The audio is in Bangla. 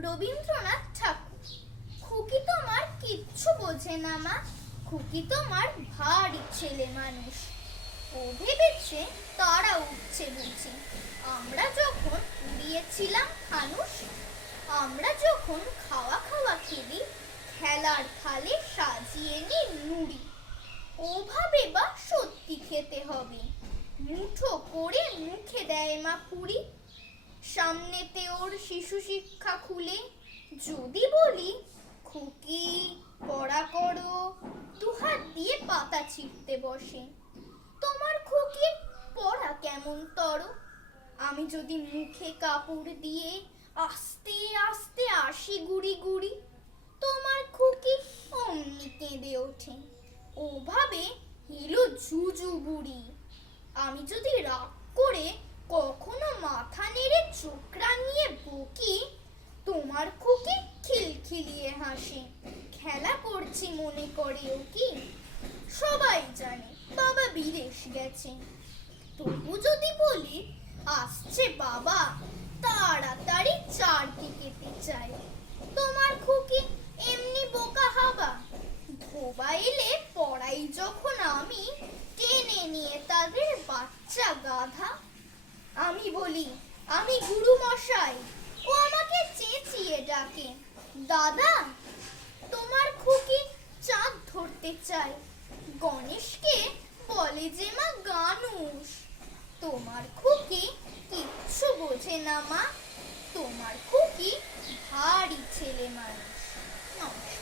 রবীন্দ্রনাথ ঠাকুর। খুকি তোমার কিচ্ছু বোঝে না মা, খুকি তোমার ভারী ছেলে মানুষ। ও ভেবেছে তারা উঠছে বুঝি, আমরা যখন উড়িয়েছিলাম ফানুস। আমরা যখন খাওয়া খাওয়া খেলি, খেলার থালে সাজিয়ে নি নুড়ি। ওভাবে বা সত্যি খেতে হবে, মুঠো করে মুখে দেয় মা পুরি। সামনেতে ওর শিশু শিক্ষা খুলে যদি বলি, খুকি পড়া করো, দুহাত দিয়ে পাতা ছিঁড়তে বসে। তোমার খুকির পড়া কেমন তর, আমি যদি মুখে কাপড় দিয়ে আস্তে আস্তে আসি গুড়ি গুড়ি, তোমার খুকি অমনি কেঁদে ওঠে, ওভাবে হিলো ঝুঝু বুড়ি। আমি যদি রাগ করে কখনো মাথা নেড়ে চোখ রাঙিয়ে বকি, তোমার খুকি খিলখিলিয়ে হাসে, খেলা করছি মনে করে ও কি। সবাই জানে বাবা বিদেশ গেছে, তবু যদি বলি আসছে বাবা, তাড়াতাড়ি চারদিকেতে চায়। তোমার খুকি এমনি বোকা হাবা, ধোবা এলে পড়াই যখন আমি, টেনে নিয়ে তাদের বাচ্চা গাধা। আমি বলি আমি গুরু মশাই, ও আমাকে চেঁচিয়ে ডাকে দাদা। তোমার খুকি চাঁদ ধরতে চায়, গণেশকে বলে যে মা গানুষ। তোমার খুকি কিচ্ছু বোঝে না মা, তোমার খুকি ভারী ছেলে মানুষ। নমস্কার।